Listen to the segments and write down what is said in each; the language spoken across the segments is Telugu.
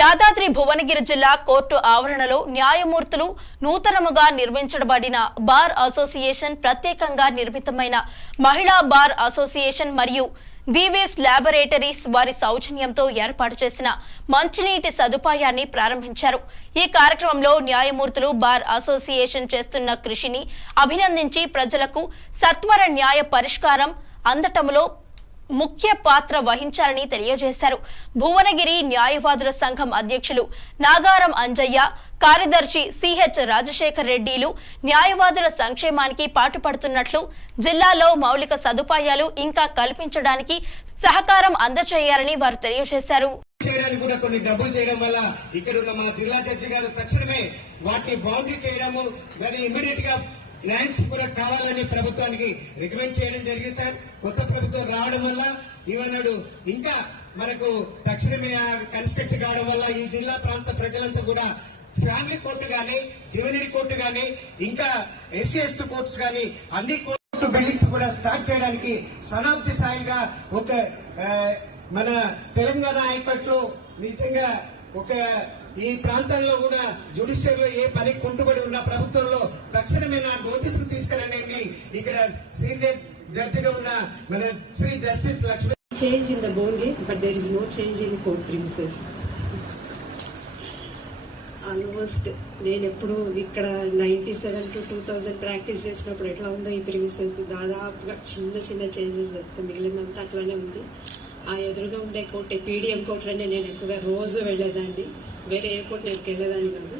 యాదాద్రి భువనగిరి జిల్లా కోర్టు ఆవరణలో న్యాయమూర్తులు నూతనముగా నిర్మించబడిన బార్ అసోసియేషన్, ప్రత్యేకంగా నిర్మితమైన మహిళా బార్ అసోసియేషన్ మరియు దీవీస్ ల్యాబొరేటరీస్ వారి సౌజన్యంతో ఏర్పాటు చేసిన మంచినీటి సదుపాయాన్ని ప్రారంభించారు. ఈ కార్యక్రమంలో న్యాయమూర్తులు బార్ అసోసియేషన్ చేస్తున్న కృషిని అభినందించి ప్రజలకు సత్వర న్యాయ పరిష్కారం అందటంలో ముఖ్య పాత్ర వహించారని తెలియజేశారు. భువనగిరి న్యాయవాదుల సంఘం అధ్యక్షులు నాగారం అంజయ్య, కార్యదర్శి సిహెచ్ రాజశేఖర్ రెడ్డిలు న్యాయవాదుల సంక్షేమానికి పాటుపడుతున్నట్లు, జిల్లాలో మౌలిక సదుపాయాలు ఇంకా కల్పించడానికి సహకారం అందజేయాలని వారు తెలియజేశారు. చేయడానికి కూడా కొన్ని డబ్బులు చేయడం వల్ల ఇక్కడ ఉన్న మా జిల్లా జడ్జి గారు తక్షణమే వాటిని బౌండరీ చేయడము, దాన్ని ఇమీడియట్ గా గ్రాంట్స్ కూడా కావాలని ప్రభుత్వానికి రికమెండ్ చేయడం జరిగింది సార్. కొత్త ప్రభుత్వం రావడం వల్ల ఇవన్నాడు ఇంకా మనకు తక్షణమే కన్స్ట్రక్ట్ కావడం వల్ల ఈ జిల్లా ప్రాంత ప్రజలంతా కూడా ఫ్యామిలీ కోర్టు గానీ, జ్యువెనరీ కోర్టు గానీ, ఇంకా SC/ST కోర్ట్స్ గానీ అన్ని కోర్టు బిల్డింగ్స్ కూడా స్టార్ట్ చేయడానికి శతాబ్ది స్థాయిగా ఒక మన తెలంగాణ హైకోర్టులో నిజంగా ఒక ఈ ప్రాంతాల్లో కూడా జ్యుడిషియరీలో ఏ పని కుంటుబడి ఉన్న ప్రభుత్వంలో తక్షణమే నా నోటీసులు తీసుకురండి. ఇక్కడ సీనియర్ జడ్జిగా ఉన్న మన Shri justice Lakshmi. Change in the bone gate, but there is no change in court premises. Almost నేను ఎప్పుడు ఇక్కడ 97 to 2000 ప్రాక్టీస్ చేసినప్పుడు ఎట్లా ఉందో ఈ ప్రిమిసెస్ దాదాపుగా చిన్న చిన్న చేంజెస్ మిగిలినంతా అట్లానే ఉంది. ఆ ఎదురుగా ఉండే కోర్టు PDM కోర్టులోనే నేను ఎక్కువగా రోజు వెళ్ళేదాన్ని, వేరే ఏ కోర్టు నేను వెళ్ళేదాన్ని కాదు.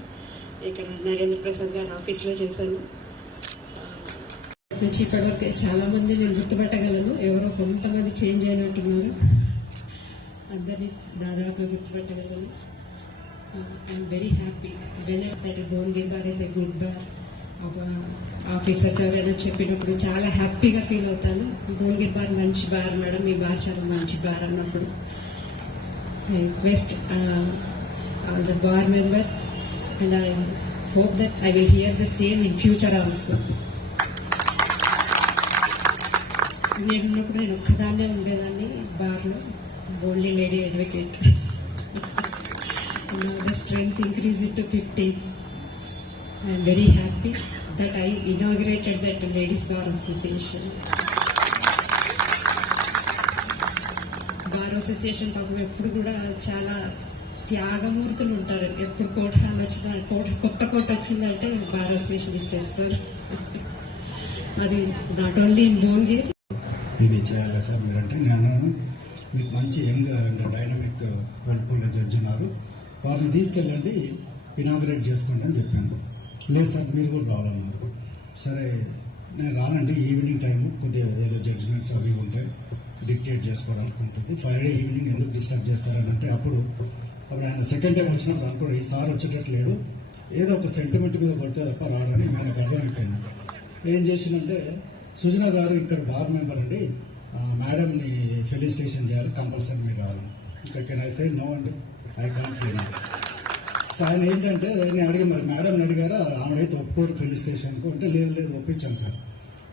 ఇక్కడ నరేంద్ర ప్రసాద్ గారి ఆఫీస్లో చేశాను. నుంచి ఇప్పటివరకు చాలా మంది నేను గుర్తుపట్టగలను, ఎవరో కొంతమంది చేంజ్ అయినట్టున్నారు, అందరినీ దాదాపుగా గుర్తుపట్టగలను. I'm very happy when that Bhuvanagiri bar is a good bar. ఒక ఆఫీసర్స్ ఎవరైనా చెప్పినప్పుడు చాలా హ్యాపీగా ఫీల్ అవుతాను. భువనగిరి బార్ మంచి బార్ మేడం, మీ బార్ చాలా మంచి బార్ అన్నప్పుడు. I request all the bar members and I hope that I will hear the same in future also. నేనున్నప్పుడు నేను ఒక్కదాన్నే ఉండేదాన్ని బార్లో, only lady advocate. Now the strength increased to 50. I am very happy that I inaugurated that Ladies Bar Association. Bar association పాపం ఎప్పుడు కూడా చాలా త్యాగమూర్తులు ఉంటారు. ఎప్పుడు కోర్టు హాల్ వచ్చినా, కొత్త కోర్టు వచ్చిందంటే బార్ అసోసియేషన్ ఇచ్చేస్తారు. అది నాట్ ఓన్లీ ఇన్ భువనగిరి. ఇది చేయాలి సార్ మీరంటే. నేను మీకు మంచి యంగ్ అండ్ డైనమిక్ వెల్ఫుల్ జడ్జి ఉన్నారు, వారిని తీసుకెళ్ళండి ఇనాగ్రేట్ చేసుకోండి అని చెప్పాను. లేదు సార్ మీరు కూడా రావాలన్నారు. సరే నేను రానండి, ఈవినింగ్ టైము కొద్దిగా ఏదో జడ్జిమెంట్స్ అవి ఉంటాయి, డిక్టేట్ చేసుకోవడానికి ఉంటుంది. ఫ్రైడే ఈవినింగ్ ఎందుకు డిస్టర్బ్ చేస్తారని అంటే అప్పుడు ఆయన సెకండ్ టైం వచ్చినప్పుడు అనుకో ఈ సార్ వచ్చేటట్లేడు, ఏదో ఒక సెంటిమెంట్ మీద కొడితే తప్ప రావడానికి ఆయనకు అర్థమైపోయింది. ఏం చేసిందంటే, సుజనా గారు ఇక్కడ బార్ మెంబర్ అండి, మేడంని ఫెలిసిటేషన్ చేయాలి, కంపల్సరీ మీరు రావాలి. ఇంకా కెన్ ఐ సైడ్ నో అండి, I can't say no. So ఆయన ఏంటంటే నేను అడిగి మరి మేడంని అడిగారా, ఆవిడైతే ఒప్పుకోరు ఫెలిసిటేషన్కు అంటే లేదు ఒప్పించాను సార్.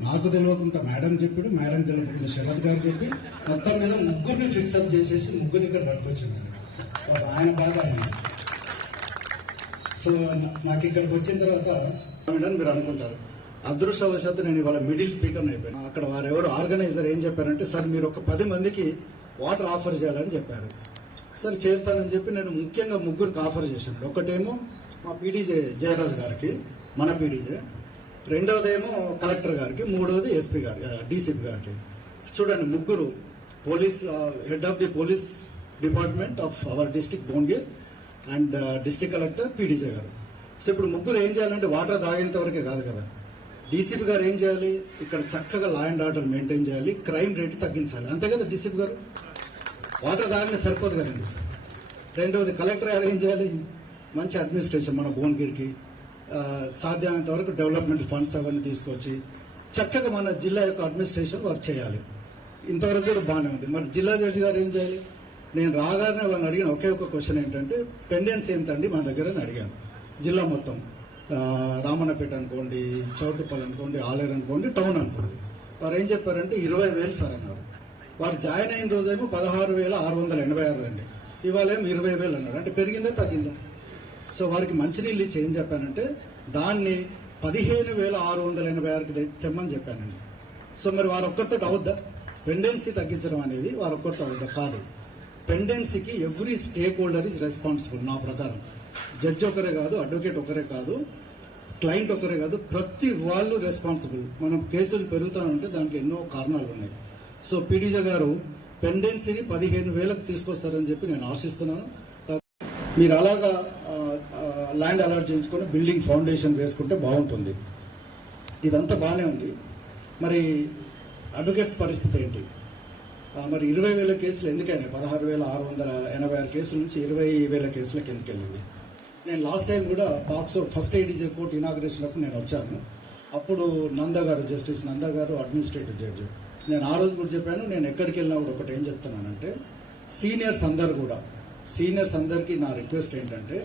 నాకు తెలియకుండా మేడం చెప్పాడు, మేడం తెలియకుండా శరత్ గారు చెప్పి మొత్తం మీద ముగ్గురిని ఫిక్సప్ చేసేసి ముగ్గురిని ఇక్కడ పట్టుకొచ్చాను. ఆయన బాధ ఆయన. సో నాకు ఇక్కడికి వచ్చిన తర్వాత మీరు అనుకుంటారు, అదృష్టవశాత్తు నేను ఇవాళ మిడిల్ స్పీకర్ని అయిపోయాను. అక్కడ వారెవరు ఆర్గనైజర్ ఏం చెప్పారంటే, సార్ మీరు ఒక 10 మందికి వాటర్ ఆఫర్ చేయాలని చెప్పారు. సరే చేస్తానని చెప్పి నేను ముఖ్యంగా ముగ్గురికి ఆఫర్ చేశాను. ఒకటేమో మా పీడీజే జయరాజ్ గారికి, మన పీడీజే, రెండవదేమో కలెక్టర్ గారికి, మూడవది SP గారికి, DCP గారికి. చూడండి ముగ్గురు police head of the police department of our district Bhuvanagiri and district collector PDJ గారు. సో ఇప్పుడు ముగ్గురు ఏం చేయాలంటే వాటర్ తాగేంత వరకే కాదు కదా, DCP గారు ఏం చేయాలి, ఇక్కడ చక్కగా లా అండ్ ఆర్డర్ మెయింటైన్ చేయాలి, క్రైమ్ రేట్ తగ్గించాలి, అంతే కదా DCP గారు. వాటర్ తాగిన సరిపోదు కదండి. రెండవది కలెక్టర్ గారు ఏం చేయాలి, మంచి అడ్మినిస్ట్రేషన్ మన భువనగిరికి సాధ్యమైనంత వరకు డెవలప్మెంట్ ఫండ్స్ అవన్నీ తీసుకొచ్చి చక్కగా మన జిల్లా యొక్క అడ్మినిస్ట్రేషన్ వర్క్ చేయాలి. ఇంతవరకు కూడా బాగానే ఉంది. మరి జిల్లా జడ్జి గారు ఏం చేయాలి, నేను రాగానే వాళ్ళని అడిగిన ఒకే ఒక క్వశ్చన్ ఏంటంటే, పెండెన్స్ ఏంటండి మన దగ్గర అని అడిగాను. జిల్లా మొత్తం రామన్నపేట అనుకోండి, చౌటుపల్లి అనుకోండి, ఆలేరు అనుకోండి, టౌన్ అనుకోండి, వారు ఏం చెప్పారంటే 20,000 సార్ అన్నారు. వారు జాయిన్ అయిన రోజేమో 16,686 అండి. ఇవాళ 20,000 అన్నారు. అంటే పెరిగిందా తగ్గిందా? సో వారికి మంచినీళ్ళు ఇచ్చి ఏం చెప్పానంటే దాన్ని 15,686కి తెమ్మని చెప్పానండి. సో మరి వారు ఒక్కరితో అవుద్దా? పెండెన్సీ తగ్గించడం అనేది వారు ఒక్కరితో అవుద్దా? కాదు. పెండెన్సీకి every stakeholder is responsible. నా ప్రకారం జడ్జి ఒకరే కాదు, అడ్వకేట్ ఒకరే కాదు, క్లయింట్ ఒకరే కాదు, ప్రతి వాళ్ళు రెస్పాన్సిబుల్. మనం కేసులు పెరుగుతానంటే దానికి ఎన్నో కారణాలు ఉన్నాయి. సో పీడీజే గారు పెండెన్సీని 15,000కి తీసుకొస్తారని చెప్పి నేను ఆశిస్తున్నాను. మీరు అలాగా ల్యాండ్ అలాట్ చేయించుకొని బిల్డింగ్ ఫౌండేషన్ వేసుకుంటే బాగుంటుంది. ఇదంతా బాగానే ఉంది. మరి అడ్వకేట్స్ పరిస్థితి ఏంటి? మరి 20,000 కేసులు ఎందుకైనా 16,686 కేసుల నుంచి 20,000 కేసులకు ఎందుకు వెళ్ళింది? నేను లాస్ట్ టైం కూడా POCSO first ADJ court inauguration అప్పుడు నేను వచ్చాను. అప్పుడు జస్టిస్ నందా గారు అడ్మినిస్ట్రేటివ్ జడ్జి. నేను ఆ రోజు కూడా చెప్పాను, నేను ఎక్కడికి వెళ్ళినా కూడా ఒకటి ఏం చెప్తున్నానంటే సీనియర్స్ అందరికీ నా రిక్వెస్ట్ ఏంటంటే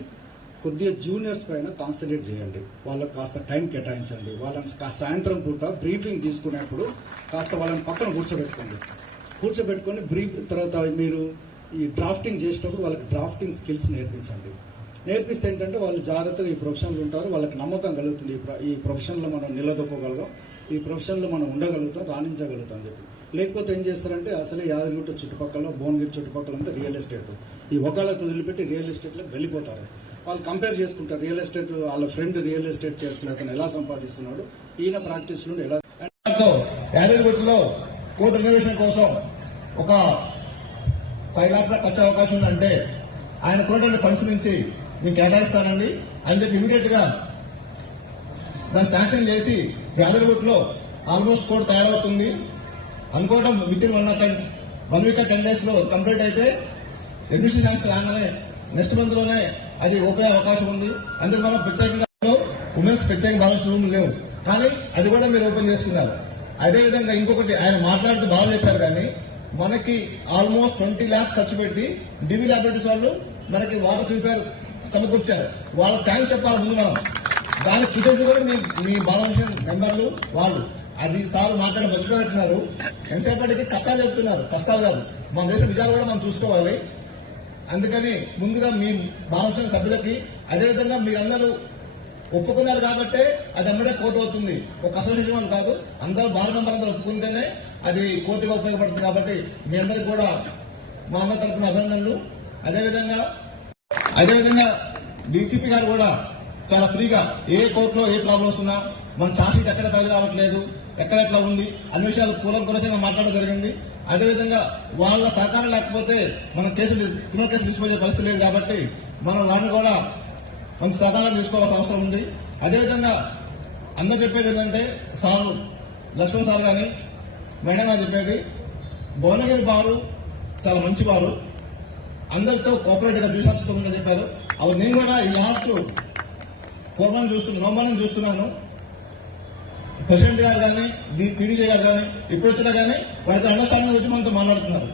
కొద్దిగా జూనియర్స్ పైన కాన్సన్ట్రేట్ చేయండి. వాళ్ళకి కాస్త టైం కేటాయించండి. వాళ్ళని సాయంత్రం పూట బ్రీఫింగ్ తీసుకునేప్పుడు కాస్త వాళ్ళని పక్కన కూర్చోబెట్టుకొని బ్రీఫ్ తర్వాత మీరు ఈ డ్రాఫ్టింగ్ చేసేటప్పుడు వాళ్ళకి డ్రాఫ్టింగ్ స్కిల్స్ నేర్పిస్తే ఏంటంటే వాళ్ళు జాగ్రత్తగా ఈ ప్రొఫెషన్లో ఉంటారు. వాళ్ళకి నమ్మకం కలుగుతుంది. ఈ ప్రొఫెషన్లో మనం నిలదొక్కగలగాం, ఈ ప్రొఫెషన్లో మనం ఉండగలుగుతాం, రాణించగలుగుతాం అని చెప్పి. లేకపోతే ఏం చేస్తారంటే అసలే యాదగిరిగుట్ట చుట్టుపక్కల, భువనగిరి చుట్టుపక్కల అంతా రియల్ ఎస్టేట్, ఈ వకాలత్ వదిలిపెట్టి రియల్ ఎస్టేట్లోకి వెళ్ళిపోతారు. వాళ్ళు కంపేర్ చేసుకుంటారు. రియల్ ఎస్టేట్ వాళ్ళ ఫ్రెండ్ రియల్ ఎస్టేట్ చేస్తున్న అతను ఎలా సంపాదిస్తున్నాడు, ఈయన ప్రాక్టీస్ నుండి ఎలా. యాదగిరిగుట్టలో కోర్టు రిజర్వేషన్ కోసం ఒక 5 lakhs ఖర్చు అవకాశం ఉందంటే ఆయన కోర్టు ఫండ్స్ నుంచి మేము కేటాయిస్తానండి అని చెప్పి ఇమీడియట్ గా దాన్ని శాంక్షన్ చేసి యాదగిరిగుట్టలో ఆల్మోస్ట్ కోర్టు తయారవుతుంది అనుకోవడం. విత్ ఇన్ 1 week 10 days లో కంప్లీట్ అయితే అడ్మిషన్ శాంక్షన్ రాగానే నెక్స్ట్ మంత్ లోనే అది ఓపెన్ అయ్యే అవకాశం ఉంది. అందుకు మనం ప్రత్యేకంగా ఉమెన్స్ ప్రత్యేక బాలన్స్ రూమ్ లేవు, కానీ అది కూడా మీరు ఓపెన్ చేసుకున్నారు. అదేవిధంగా ఇంకొకటి ఆయన మాట్లాడుతూ బాగా చెప్పారు, కానీ మనకి ఆల్మోస్ట్ 20 lakhs ఖర్చు పెట్టి డివి ల్యాబొరేటరీస్ వాళ్ళు మనకి వాటర్ ప్యూరిఫైయర్ సమకూర్చారు. వాళ్ళ థ్యాంక్స్ చెప్పాలి ముందు మనం. దాని ఫీచర్స్ కూడా మీ బాలమిషన్ మెంబర్లు వాళ్ళు అది సార్లు మాట్లాడి మర్చిపోయినట్టున్నారు. ఎంతసేపటికి కష్టాలు చెప్తున్నారు. కష్టాలు కాదు, మన దేశ విజయాలు కూడా మనం చూసుకోవాలి. అందుకని ముందుగా మీ బాలమిషన్ సభ్యులకి, అదేవిధంగా మీరందరూ ఒప్పుకున్నారు కాబట్టే అది అమ్మడే కోర్టు అవుతుంది. ఒక అసోసియేషన్ వాళ్ళు కాదు, అందరూ బార్ మెంబర్ అందరూ ఒప్పుకుంటేనే అది కోర్టుగా ఉపయోగపడుతుంది. కాబట్టి మీ అందరికి కూడా మా అందరి తరఫున అభినందనలు. అదేవిధంగా డీసీపీ గారు కూడా చాలా ఫ్రీగా ఏ కోర్టులో ఏ ప్రాబ్లమ్స్ ఉన్నా మన ఛార్జ్షీట్ ఎక్కడ ఫైల్ కావట్లేదు, ఎక్కడెట్లా ఉంది అన్ని విషయాలు కూలంకషంగా మాట్లాడడం జరిగింది. అదేవిధంగా వాళ్ళ సహకారం లేకపోతే మన క్రిమినల్ కేసులు తీసుకునే పరిస్థితి లేదు. కాబట్టి మనం వారిని కూడా మంచి సహకారం తీసుకోవాల్సిన అవసరం ఉంది. అదేవిధంగా అందరూ చెప్పేది ఏంటంటే సార్లు లక్ష్మణ్ సార్ కానీ మేడం గారు చెప్పేది, భువనగిరి బారు చాలా మంచి వారు, అందరితో కోఆపరేటివ్ గా చూసాల్సిందని చెప్పారు. అవి నేను కూడా ఈ లాస్ట్ 4 months నవంబర్ నుంచి చూస్తున్నాను. ప్రెసిడెంట్ గారు కానీ పీడీజే గారు కానీ ఇప్పుడు వచ్చినా కానీ వారితో అండర్స్టాండింగ్ వచ్చి మనతో మాట్లాడుతున్నారు.